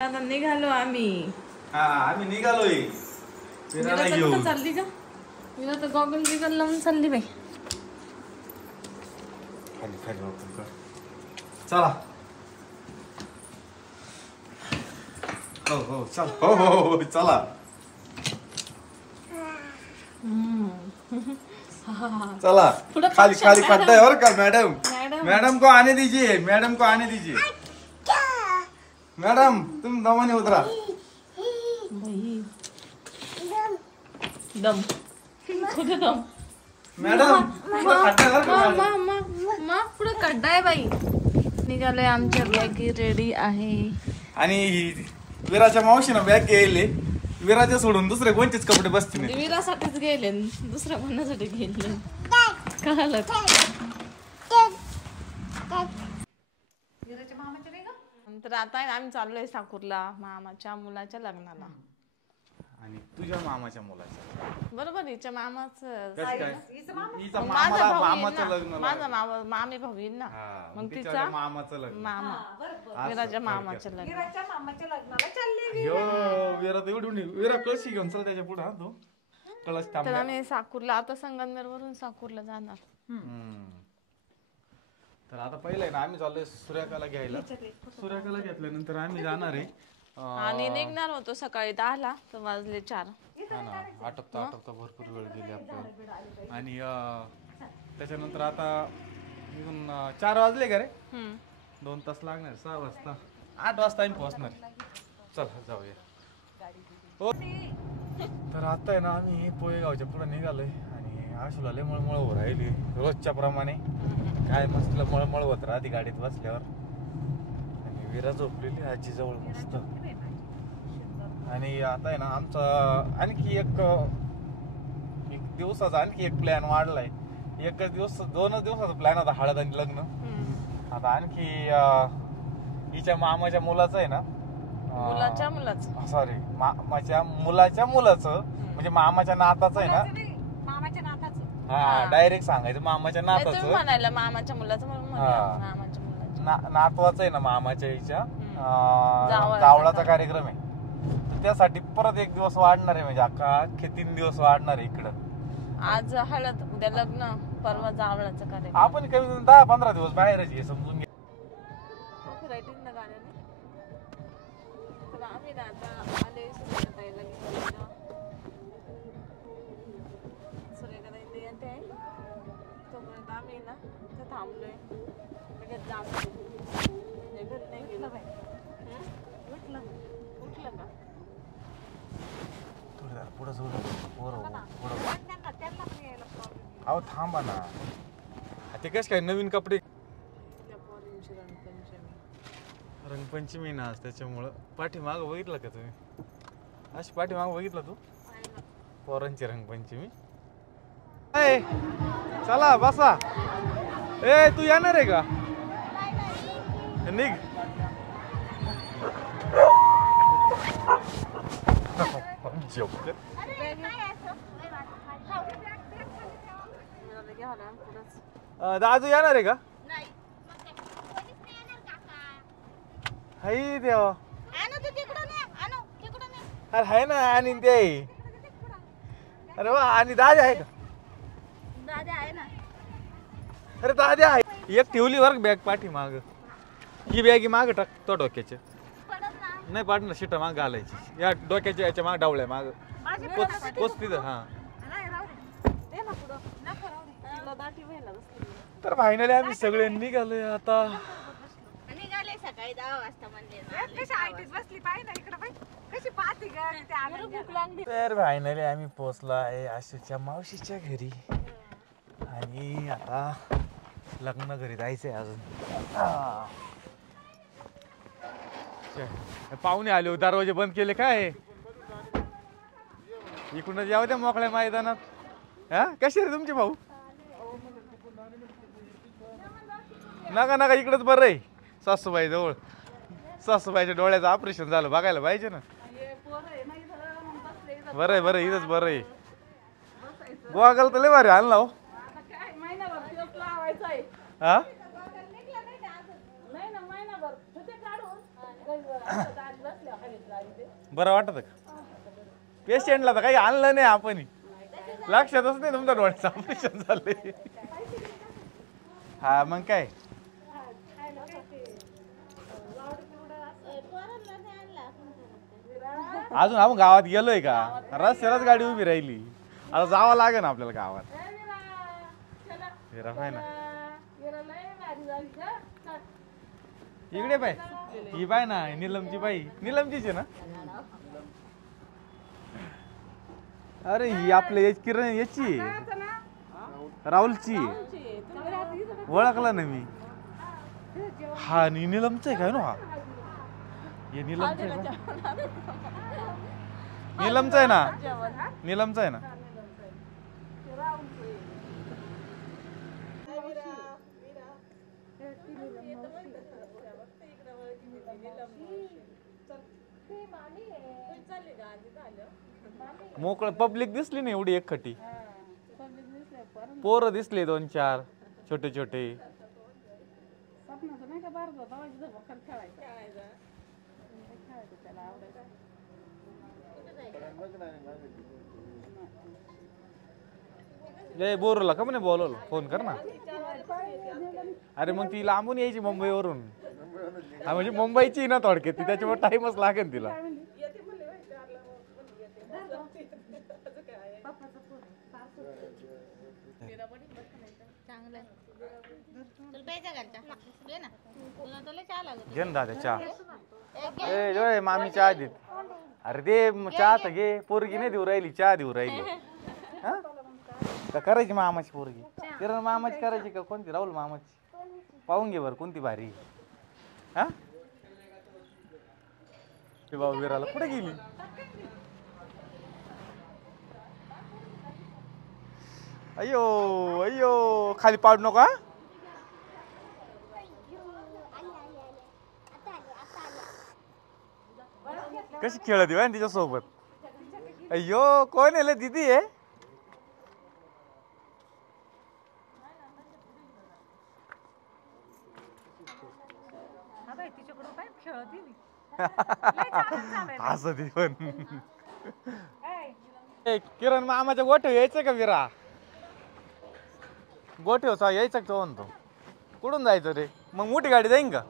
आता निघालो आम्ही. आम्ही निघालोय फिरायला घेऊन. चालली का? मी तर गॉगल गिगल लावून चालली बाई. खाली खाली वापर चला. हो हो चल हो हो हो चला. चला खाली खाली खड्डा है और का मैडम. मैडम को आने दीजिए. मैडम को आने दीजिए. मैडम तुम दमाने उतरा. दम खुद दम. मॅडम पुढे खड्डा आहे बाई. निघालोय आमच्या बॅगी रेडी आहे. आणि विराच्या मावशीनं बॅग गेले. विराच्या सोडून दुसरे कोणतेच कपडे बसते नाही. विरासाठीच गेले दुसऱ्या कोणासाठी गेले कळालं. तर आता आम्ही चाललोय साकूरला मामाच्या मुलाच्या लग्नाला. आणि तुझ्या मामाच्या मुलाचं बरोबर. हिच्या मामाचं मामाचं लग्न. माझा मामी भाऊ येईल ना. मग तिचा मामाचं लग्न. मामा विराच्या मामाचं लग्न. विरा एवढी विरा कळशी घेऊन चल त्याच्या पुढे. हा तो कळस तर आम्ही साकूरला आता संगमनेर वरून साकूरला जाणार. तर आता पहिलं ना आम्ही चाललोय सूर्यकाला घ्यायला. सूर्यकाला घेतल्यानंतर आम्ही जाणार आहे. आणि निघणार होतो सकाळी 10 ला तर वाजले 4. हा ना आटपता भरपूर वेळ गेली आपल्याला. आणि त्याच्यानंतर आता निघून 4 वाजले का रे. 2 तास लागणार. 6 वाजता 8 वाजता आम्ही पोहोचणार. चल जाऊया. हो तर आता आहे ना आम्ही पोळेगावच्या पुढे निघालोय. आणि आशुला लय मळमळ हो राहिली रोजच्या प्रमाणे. काय मस्त मळमळ होत राहते गाडीत बसल्यावर. आणि विरा झोपलेली आजीजवळ मस्त. आणि आता आहे ना आमचा आणखी एक दिवसाचा आणखी एक प्लॅन वाढलाय. 2 दिवसाचा प्लॅन होता हळद आणि लग्न. आता आणखी हिच्या मामाच्या मुलाचं आहे ना. मुलाच्या मुलाचं सॉरी मामाच्या मुलाच्या मुलाचं म्हणजे मामाच्या नाताचं आहे ना. हा डायरेक्ट सांगायचं मामाच्या नाताचं म्हणायला मामाच्या मुलाचं मामाच्या मुलाचं नातवाचं आहे ना मामाच्या हिच्या जावळाचा कार्यक्रम आहे. त्यासाठी परत 1 दिवस वाढणार आहे. म्हणजे अख्खे 3 दिवस वाढणार आहे इकडं. आज हळद उद्या लग्न परवा जावळाचं कार्यक्रम. आपण कमी 10-15 दिवस बाहेरच आहे समजून घे. ना गाण्याने. तर आम्ही ना आता आले सूर्यकाताईला घेऊन. सूर्यकाताई ते येते आहे तोपर्यंत आम्ही ना तर थांबलोय. लगेच जातो. घरी नाही गेलं बाई. उठलं का पुढे अहो थांबा ना. ते कस काय नवीन कपडे. रंगपंचमी ना आज त्याच्यामुळं. पाठीमाग बघितलं का तुम्ही. अशी पाठीमाग बघितलं तू पोरांची रंगपंचमी. चला बसा. ए तू येणार आहे का. निघ. दादू येणार आहे का. हाय देवा. अरे आहे ना. आणि ते अरे वा. आणि दादा आहे का. अरे दादा आहे. एक ठेवली वर बॅग पाठी माग. ही बॅग माग टाक तो डोक्याच्या. नाही पाडणार शिटा माग घालायची. या डोक्याच्या याच्या माग डावल्या माग पोच तिथं. हा तर फायनली आम्ही सगळे निघालोय आता. सकाळी 10 वाजता तर फायनली आम्ही पोहोचलो आहे आशूच्या मावशीच्या घरी. आणि आता लग्न घरी जायचंय अजून. पाहुणे आले. दरवाजे बंद केले काय. इकडूनच यावं त्या मोकळ्या मैदानात. हा कसे रे तुमचे भाऊ. नका इकडंच बरं आहे. सासूबाई जवळ. सासूबाईच्या डोळ्याचं ऑपरेशन झालं बघायला पाहिजे ना. बरं आहे इथंच बरं आहे. गोगल तर लय भारी आणला हो. हा बरं वाटत का? पेशंटला तर काही आणलं नाही आपण, लक्षातच नाही तुमच्या डोळ्याचं ऑपरेशन झालंय. हा मग काय, अजून आपण गावात गेलोय का? रस्त्यालाच गाडी उभी राहिली, आता जावं लागेल ना आपल्याला गावात. आहे ना इकडे बाय, ही बाय ना नीलमची बाई, नीलमचीच आहे ना? अरे ही आपल्या किरण याची राहुलची, ओळखला ना मी. हा नीलमचा आहे काय ना? हा हे नीलमचा आहे ना? नीलमचा आहे ना? नीलमचा आहे ना? मोकळ पब्लिक दिसली नाही एवढी एकखटी, पोरं दिसले 2-4 छोटे छोटे. बोरला का म्हणे बोलवलं, फोन कर ना. अरे मग ती लांबून यायची मुंबईवरून, हा म्हणजे मुंबईची ना थोडक्यात ती, त्याच्यामुळे टाइमच लागेल तिला. घे ना दादा चहा. ए मामी चहा देत. अरे दे चहा तर घे, पोरगी नाही देऊ राहिली, चहा देऊ राहिली. का करायची मामाची पोरगी? किरण मामाची करायची का कोणती? राहुल मामाची. पाहून घे बरं कोणती भारी. हा ते भाऊ विराला कुठे गेली? अयो अयो खाली पाडू नका. कशी खेळत आहे तिच्या सोबत. अयो कोण आहे दीदी आहे? असं ती पण. किरण मामाच्या गोठ्यावर यायचं का विरा? गोठ्यावर यायचं का तो म्हणतो? कुठून जायचं रे? मग मोठी गाडी जाईन का?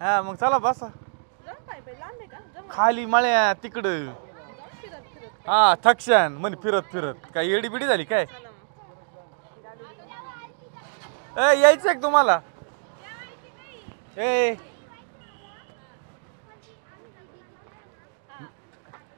हा मग चला बसा खाली मळ्या तिकडं. हा थक्षण म्हणे फिरत फिरत, काय एडी बिडी झाली काय? यायचंय का तुम्हाला? ए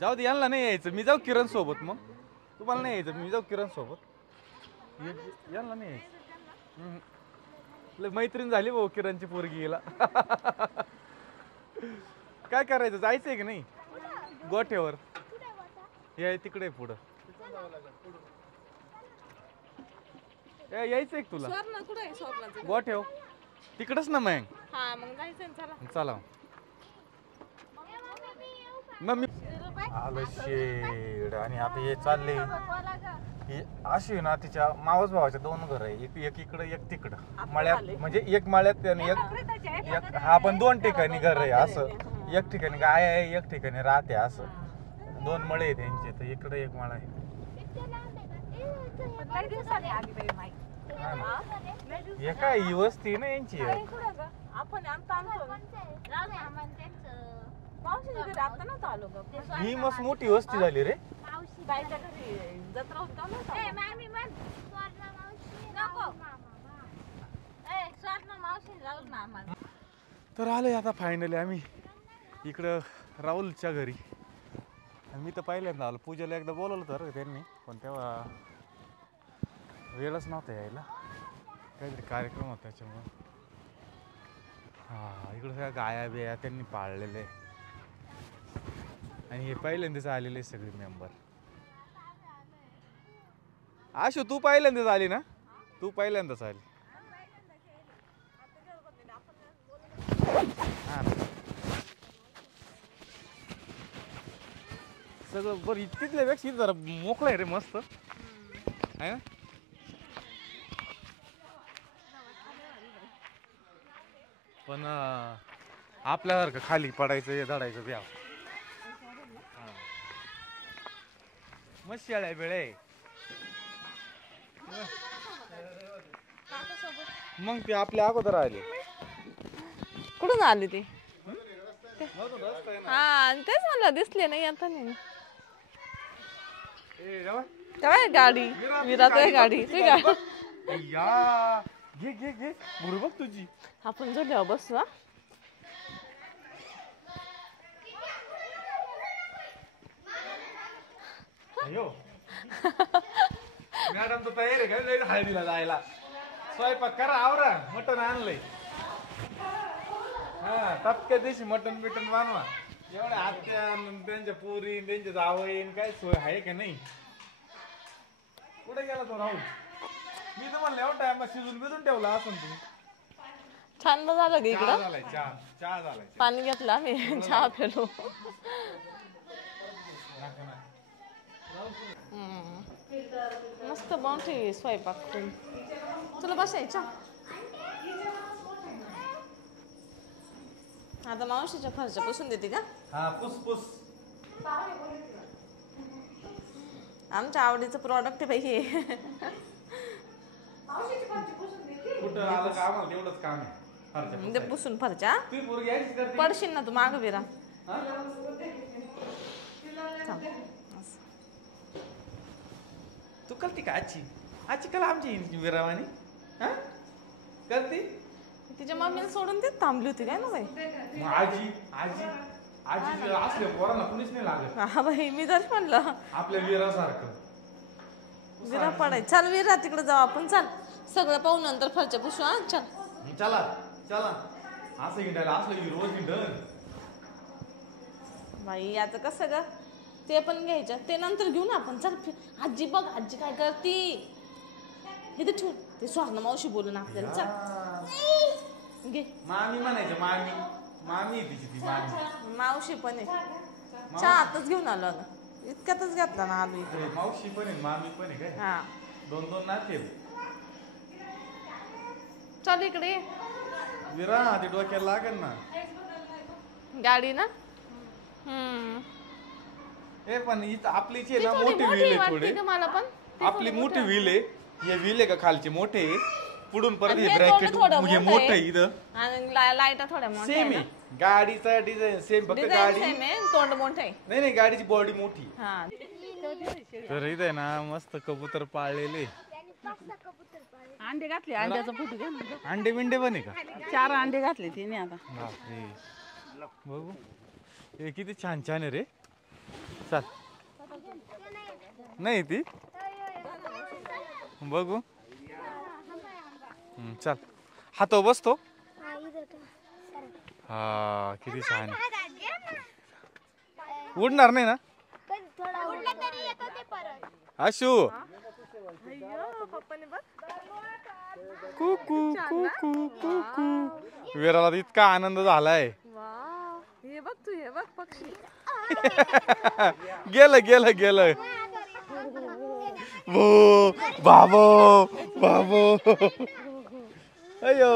जाऊ दे, यांना नाही यायचं, मी जाऊ किरण सोबत. मग तुम्हाला नाही यायचं, मी जाऊ किरण सोबत. यांना नाही यायचं, मैत्रीण झाली भाऊ किरणची पोरगी गेला. काय करायचं, जायचंय की नाही गोठ्यावर? या तिकडे पुढं यायचंय का तुला? गोठ्यावर तिकडच ना मग. चला मग मी आलो शेड. आणि आता हे चालले अशी ना, तिच्या मावस भावाच्या 2 घर आहे, एक इकडं एक तिकडं मळ्यात. म्हणजे एक मळ्यात आणि एक हा पण 2 ठिकाणी घर आहे. असं एक ठिकाणी गाय आहे, एक ठिकाणी राहते. असं 2 मळे आहे त्यांचे, तर इकडे एक मळा आहे. हे काय ही वस्ती ना यांची. ही मस्त मोठी वस्ती झाली रे. तर आलोय आता फायनली आम्ही इकडं राहुलच्या घरी. मी तर पहिल्यांदा आलो. पूजेला एकदा बोलवलं तर त्यांनी, पण तेव्हा वेळच नव्हता यायला, काहीतरी कार्यक्रम होता त्याच्यामुळं. हा इकडं सगळ्या गाया बिया त्यांनी पाळलेले, आणि हे पहिल्यांदाच आलेले सगळे मेंबर. आशू तू पहिल्यांदाच आली ना? तू पहिल्यांदाच आली. सगळं बरं तिथल्यापेक्षा जरा मोकळं आहे रे, मस्त आहे ना. पण आपल्यासारखं खाली पडायचं हे झाडायचं द्या. मस्त शेळ्या बेळे मग ते आपल्या अगोदर आले. कुठून आली ती? हा तेच मला दिसले नाही आता नाही. काय गाडी विरात आहे गाडी ती गाडी या घे घे घे बरोबर बघ तुझी. आपण जोडल्यावर बसू. मॅडम तर तयार आहे का हळदीला जायला. स्वयंपाक करा आवरा. मटण आणलंय. हा टपक्या दिवशी मटण बिटन बनवा. एवढ्या आत्या त्यांच्या पोरी त्यांच्या जावईन काय सोय आहे का नाही. कुठे गेला तो राहुल? मी तर म्हणलं एवढा टाइम शिजून बिजून ठेवला असं तू. छान झालं की इकडं. झालाय चहा चहा झालाय. पाणी घेतलं आम्ही चहा पिलो. मस्त मोठी स्वयंपाक. तुला बसायच्या आता मावशीच्या फरच्या पुसून देते का? हा पुस पुस. आमच्या आवडीचं प्रॉडक्ट आहे बाई हे. कुठं आलं का आम्हाला तेवढंच काम आहे. ते पुसून फरच्या तू पोरगी आहेस करते. पडशील ना तू माग विरा. तू करते का आजची आजची कला आमची विरावानी हा करते. तिच्या मम्मीला सोडून देत थांबली होती काय ना बाई. आजी आजी आजी असल्या पोरांना कुणीच नाही लागत. हा बाई मी जर म्हणलं आपल्या विरासारखं विरा पडाय. चल विरा तिकडे जाऊ आपण. चल सगळं पाहू नंतर फरच्या पुसू. हा चल चला चला. असं हिंडायला असलं की रोज हिंडन बाई. आता कसं ग ते पण घ्यायचं ते नंतर घेऊ ना आपण. चल आजी बघ आजी काय करती. हे तर ठेव ते स्वर्ण मावशी बोलून आपल्याला. चल घे. मामी म्हणायचं मामी मामी तिची ती मामी. मावशी पण आहे. चहा आताच घेऊन आलो ना. इतक्यातच घेतला ना आम्ही. मावशी पण आहे मामी पण आहे काय. हा दोन दोन नाते. चल इकडे विरा ते डोक्याला लागेल ना गाडी ना. हे पण आपली ना मोठी व्हील आहे थोडी. मला पण आपली मोठी व्हील आहे. हे व्हील आहे का खालचे मोठे पुढून परत हे आणि हे ब्रॅकेट थोडं म्हणजे मोठं मोठं आहे. आहे इथं. आणि लाईटा थोड्या मोठ्या सेम आहे. गाडीचा डिझाईन सेम फक्त गाडी सेम आहे. तोंड मोठं आहे. नाही नाही गाडीची बॉडी मोठी. हा तर इथे ना मस्त कबूतर पाळलेले. अंडे घातले. अंड्याचा फोटो घ्या ना. अंडे बिंडे पण आहे का? 4 अंडे घातले तिने आता. बापरे बघू हे किती छान छान आहे रे. चल नाही ती बघू. चल हातो बसतो. हा किती छान. उडणार नाही ना आशू. कुकू कुकू कुकू. विराला इतका आनंद झालाय. हे बघ तू हे बघ पक्षी. गेलं गेलं गेलं. भो बाबो बाबो. अयो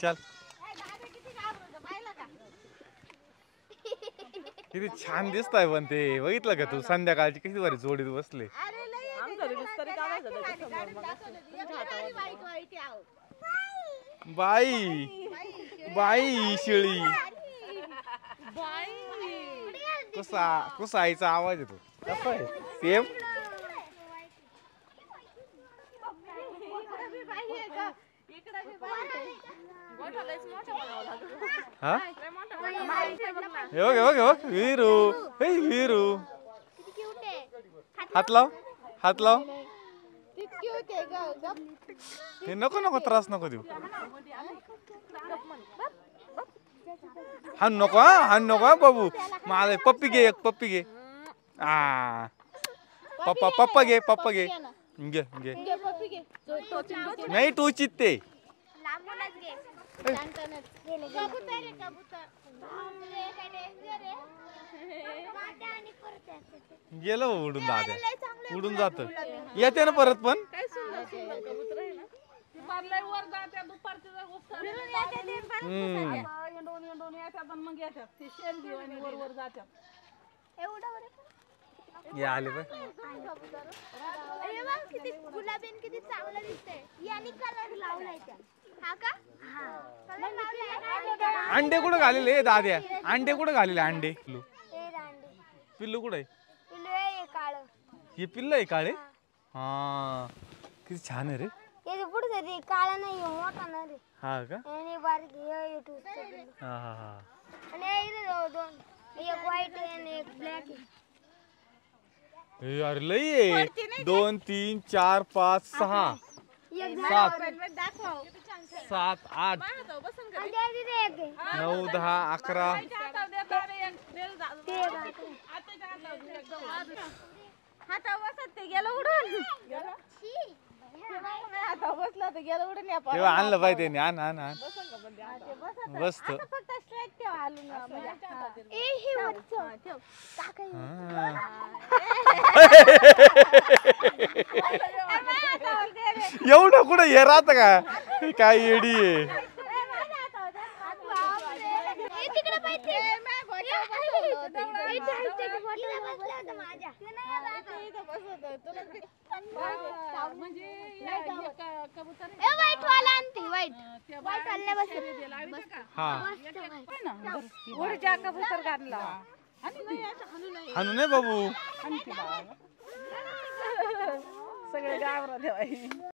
चल. किती छान दिसताय पण ते बघितलं का तू संध्याकाळची किती भारी जोडीत बसले. बाई बाई शिळी. कसा कसा आईचा आवाज येतो कसा आहे सेम. हा हे बघ बघ बघ वीरू. हे वीरू हात लाव हात लाव. हे नको नको त्रास नको देऊ. हाण नको हा हाण नको हा बाबू. मला पप्पी घे एक पप्पी घे. पप्पा पप्पा घे पप्पा घे घे घे. नाही तू चित्ते. गेलं उडून दाद्या उडून जात. येते ना परत पण. हे आले बघ. अरे वा किती गुलाबी आणि किती चांगलं दिसतंय यानी कलर लावलाय त्या हा का हा कलर लावलाय अंडे कुठं घालेले दाद्या? अंडे कुठं घालेले अंडे? पिल्लू हे रांडे पिल्लू कुठं आहे? पिल्लू हे काळं हे पिल्ल आहे काळे? हा किती छान आहे रे. हे पुढे तरी काळा नाही मोठा ना रे हा का? आणि बारीक हे युट्यूब पिल्लू हा हा हा. आणि हे इथे दोन एक व्हाईट आणि एक ब्लॅक हे अरे लई आहे. 2 3 4 5 6 एक 7 दाखव 7 8 बसून आणि त्या तिथे एक आहे 9 10 11 हातावर बसत ते गेलं उडून हातावर बसलं ते गेलं उडून या तेव्हा आणलं पाहिजे त्याने. आण आण आण बसत. फक्त स्ट्रेट ठेव आलून म्हणजे ए हे वरचं ठेव एवढं कुठं हे राहत का? काय येडी आहे. तिकडे पाहिजे माझ्या ए वाईट वाला आणते वाईट वाईट वाला बस हा उडच्या कबूतर काढला हाणू नाही बाबू. सगळे गावरा ठेवाय